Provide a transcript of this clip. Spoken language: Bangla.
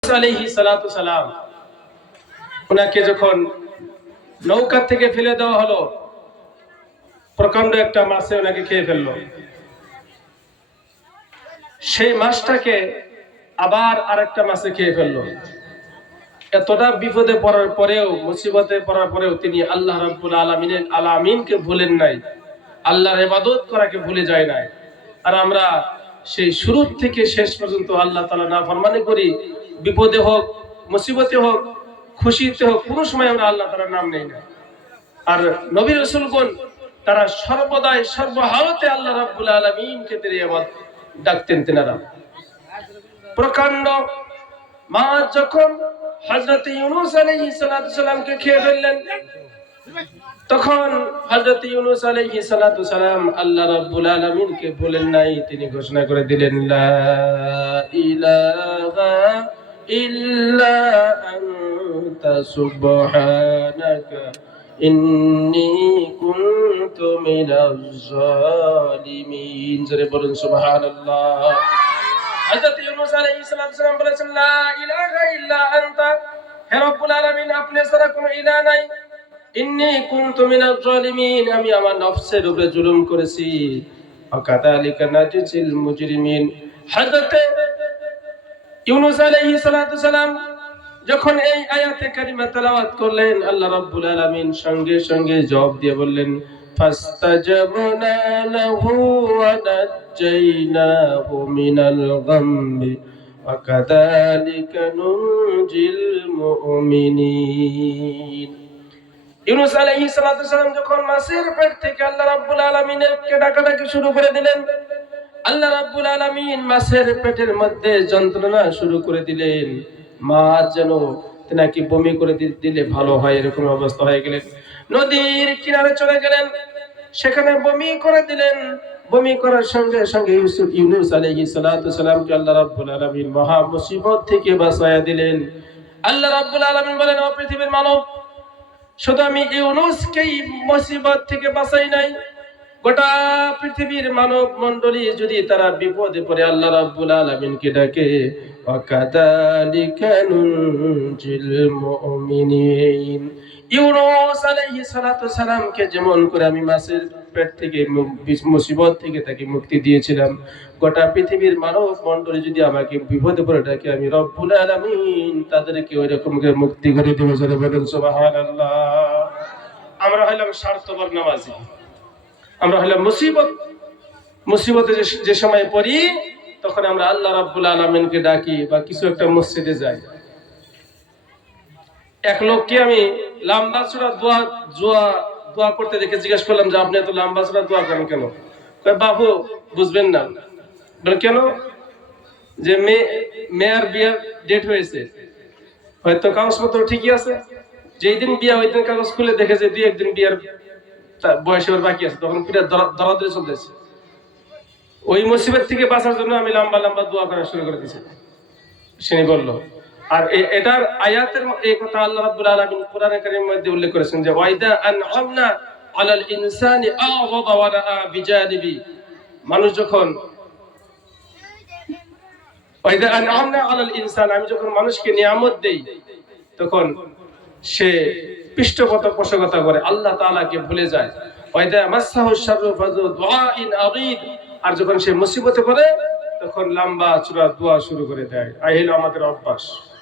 আলাইহিস সালাতু সালাম ওনাকে যখন নৌকা থেকে ফেলে দেওয়া হলো, প্রকাণ্ড একটা মাছে ওনাকে খেয়ে ফেললো। সেই মাছটাকে আবার আরেকটা মাছে খেয়ে ফেললো। এতটা বিপদে পড়ার পরেও, মুসিবতে পড়ার পরেও তিনি আল্লাহ রাব্বুল আলামিনকে ভুলেন নাই, আল্লাহর ইবাদত করাকে ভুলে যায় নাই। আর আমরা সেই শুরু থেকে শেষ পর্যন্ত আল্লাহ তাআলা নাফরমানি করি, বিপদে হোক, মুসিবতে হোক, খুশিতে হোক, কোনো সময় আমরা আল্লাহ তাআলার নাম নেই না। আর নবী রাসূলগণ তারা সর্বদাই সর্বহালতে আল্লাহ রাব্বুল আলামিনকে ডাকতেন। তেনারা প্রকাণ্ড মাছ যখন হযরত ইউনূস আলাইহিস সালাতু সালামকে খেয়ে ফেললেন, তখন হযরত ইউনূস আলাইহিস সালাতু সালাম আল্লাহ রাব্বুল আলামিনকে বলেন নাই। তিনি ঘোষণা করে দিলেন, লা ইলাহা ইল্লা আনতা সুবহানাকা ইন্নী কুনতু মিনাজ জালিমিন। জোরে বলুন সুবহানাল্লাহ। হযরত ইউনূস আলাইহিস সালাম বলেছেন, লা ইলাহা ইল্লা আনতা, হে রব্বুল আলামিন আপনি ছাড়া কোনো ইলাহ নাই। ইন্নী কুনতু মিনাজ জালিমিন, আমি আমার নফসের উপরে জুলুম করেছি। ওয়াকাযালিকা নাজিল মুজরিমিন। হযরত ইউনূস আলাইহিস সালাম যখন এই আয়াতে কারিমা তেলাওয়াত করলেন, আল্লাহ রাব্বুল আলামিন সঙ্গে সঙ্গে জবাব দিয়ে বললেন, ফাস্তাজাবনা লাহু ওয়া নাজ্জাইনাহু মিনাল গাম্মি ওয়া কাযালিকা নুনজিল মুমিনিন। ইউনূস আলাইহিস সালাম যখন মাছের পেট থেকে আল্লাহ রাব্বুল আলামিনকে ডাকাডাকি শুরু করে দিলেন, আল্লাহ রাব্বুল আলামিন মাছের পেটের মধ্যে যন্ত্রণা শুরু করে দিলেন। মাছ যেন নাকি বমি করে দিলে ভালো হয়, এরকম অবস্থা হয়ে গেলেন। নদীর কিনারে চলে গেলেন, সেখানে বমি করে দিলেন। বমি করার সঙ্গে সঙ্গে ইউনূস আলাইহিস সালামকে আল্লাহ রাব্বুল আলামিন মহা মুসিবত থেকে বাঁচায়া দিলেন। আল্লাহ রাব্বুল আলামিন বলেন, ও পৃথিবীর মানব, শুধু আমি ইউনূসকেই মুসিবত থেকে বাঁচাই নাই, গোটা পৃথিবীর মানব মণ্ডলী যদি তারা বিপদে পড়ে আল্লাহ রাব্বুল আলামিনকে ডাকে, ওয়াকাযালিকা নুনজিল মুমিনিন। ইউনূস আলাইহিস সালামকে যেমন করে আমি মাছের পেট থেকে মুসিবত থেকে তাকে মুক্তি দিয়েছিলাম, গোটা পৃথিবীর মানব মণ্ডলী যদি আমাকে বিপদে পড়ে ডাকে, আমি রব্বুল আলামিন তাদেরকে ওই রকম করে মুক্তি করে দেব। জোরে বলুন সুবহানাল্লাহ। আমরা হইলাম স্বার্থপর নামাজি, আমরা হইলাম মুসিবতে যে সময় পড়ি, তখন আমরা আল্লাহ রাব্বুল আলামিনকে ডাকি বা কিছু একটা মসজিদে যাই। এক লোককে আমি লম্বা চূড়া দোয়া করতে দেখে জিজ্ঞেস করলাম যে আপনি এত লম্বা চূড়া দোয়া করেন কেন? বাবু বুঝবেন না। বলে কেন? যে মেয়ের বিয়ের ডেট হয়েছে, হয়তো কাগজপত্র ঠিকই আছে, যেই দিন বিয়ে ওই দিন কাগজ খুলে দেখে যে 2-1 দিন বিয়ের বয়স ওর বাকি আছে, তখন পিঠা দরাদরি চলতেছে। ওই মুসিবত থেকে বাঁচার জন্য আমি লম্বা লম্বা দোয়া করা শুরু করে দিয়েছি। সে বলল, আর এটার আয়াতের এই কথা আল্লাহ রাব্বুল আলামিন কোরআনে কারীমের মধ্যে উল্লেখ করেছেন যে ওয়াইদা আনআমনা আলাল ইনসানি আ'রাদা ওয়া রাআ বিজানিবি। মানুষ যখন ওয়াইদা আনআমনা আলাল ইনসান, আমি যখন মানুষকে নিয়ামত দেই, তখন সে পৃষ্ঠপোষকতা করে, আল্লাহ তাআলাকে ভুলে যায়। ওয়াইদা মাসসাহু শাররু ফাযু দুআইন আযীদ, আর যখন সে মুসিবতে পড়ে তখন লম্বা চূড়া দোয়া শুরু করে দেয়। এই হলো আমাদের অভ্যাস।